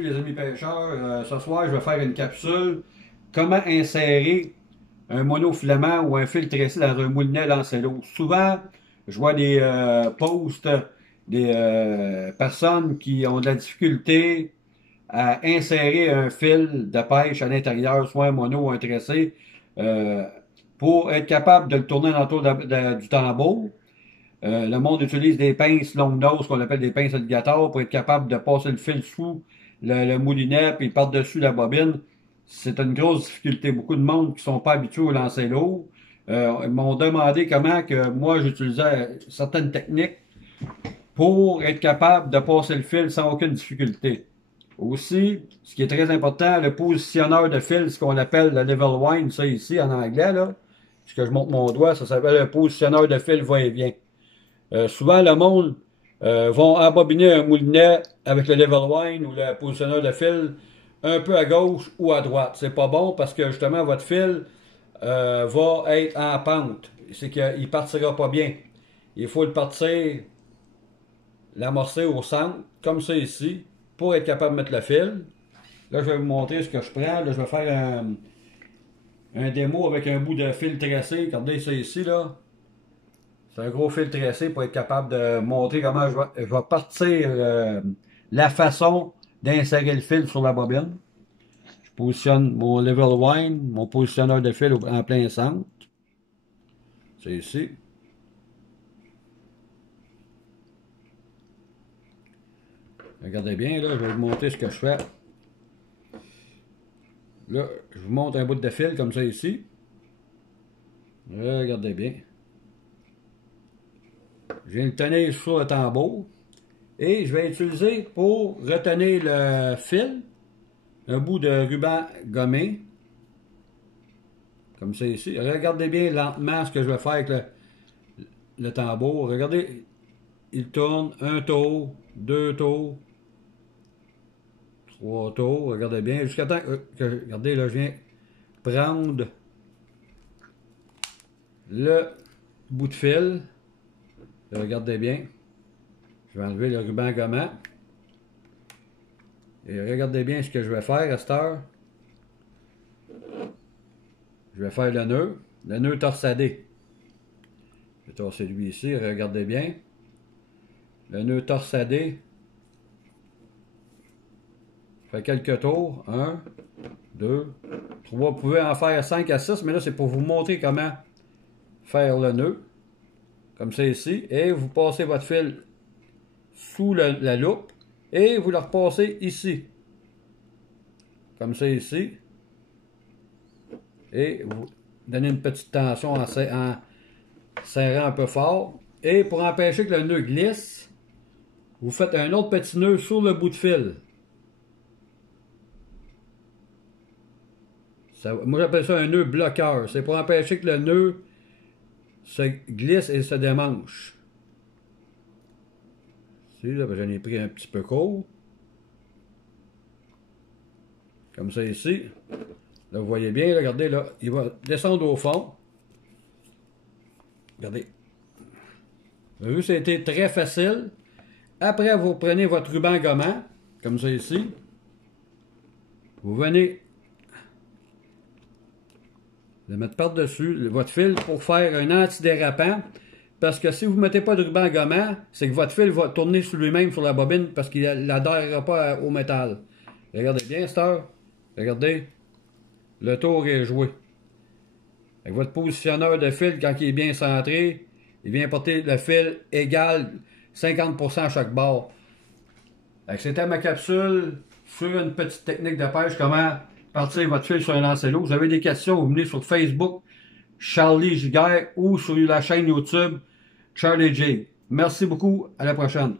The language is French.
Les amis pêcheurs, ce soir je vais faire une capsule. Comment insérer un monofilament ou un fil tressé dans un moulinet Lancelot. Souvent, je vois des posts, des personnes qui ont de la difficulté à insérer un fil de pêche à l'intérieur, soit un mono ou un tressé, euh, pour être capable de le tourner autour du tambour. Le monde utilise des pinces longue nose, qu'on appelle des pinces alligators, pour être capable de passer le fil sous le moulinet puis par-dessus la bobine. C'est une grosse difficulté. Beaucoup de monde qui sont pas habitués au lancer lourd m'ont demandé comment que moi j'utilisais certaines techniques pour être capable de passer le fil sans aucune difficulté. Aussi, ce qui est très important, le positionneur de fil, ce qu'on appelle le level wind, ça ici en anglais, là, puisque je montre mon doigt, ça s'appelle le positionneur de fil va-et-vient. Souvent, le monde vont embobiner un moulinet avec le level wind ou le positionneur de fil un peu à gauche ou à droite. C'est pas bon parce que justement, votre fil va être en pente. C'est qu'il partira pas bien. Il faut le partir, l'amorcer au centre, comme ça ici, pour être capable de mettre le fil. Là, je vais vous montrer ce que je prends. Là, je vais faire un démo avec un bout de fil tressé. Regardez ça ici, là. C'est un gros fil tressé pour être capable de montrer comment je vais partir la façon d'insérer le fil sur la bobine. Je positionne mon level wind, mon positionneur de fil en plein centre. C'est ici. Regardez bien, là, je vais vous montrer ce que je fais. Là, je vous montre un bout de fil comme ça ici. Regardez bien. Je viens de le tenir sur le tambour. Et je vais utiliser pour retenir le fil un bout de ruban gommé. Comme ça ici. Regardez bien lentement ce que je vais faire avec le tambour. Regardez, il tourne un tour, deux tours, trois tours. Regardez bien. Jusqu'à temps que, regardez là, je viens prendre le bout de fil. Regardez bien. Je vais enlever le ruban gommant. Et regardez bien ce que je vais faire à cette heure. Je vais faire le nœud torsadé. Je vais torser lui ici, regardez bien. Le nœud torsadé. Je fais quelques tours. 1, 2, 3. Vous pouvez en faire 5 à 6, mais là c'est pour vous montrer comment faire le nœud. Comme ça ici. Et vous passez votre fil sous la loupe. Et vous le repassez ici. Comme ça ici. Et vous donnez une petite tension en serrant un peu fort. Et pour empêcher que le nœud glisse, vous faites un autre petit nœud sur le bout de fil. Moi j'appelle ça un nœud bloqueur. C'est pour empêcher que le nœud se glisse et se démanche. Ici, là, j'en ai pris un petit peu court. Comme ça ici. Là, vous voyez bien, là, regardez, là, il va descendre au fond. Regardez. Vous avez vu, ça a été très facile. Après, vous prenez votre ruban gommant, comme ça ici. Vous venez le mettre par-dessus votre fil pour faire un antidérapant. Parce que si vous ne mettez pas de ruban gommant, c'est que votre fil va tourner sur lui-même sur la bobine parce qu'il n'adhérera pas au métal. Regardez bien, cette heure. Regardez. Le tour est joué. Avec votre positionneur de fil, quand il est bien centré, il vient porter le fil égal 50% à chaque bord. C'était ma capsule sur une petite technique de pêche, comment partir votre fil sur un lancelot. Vous avez des questions, vous venez sur Facebook, Charlie Giguère, ou sur la chaîne YouTube, Charlie J. Merci beaucoup, à la prochaine.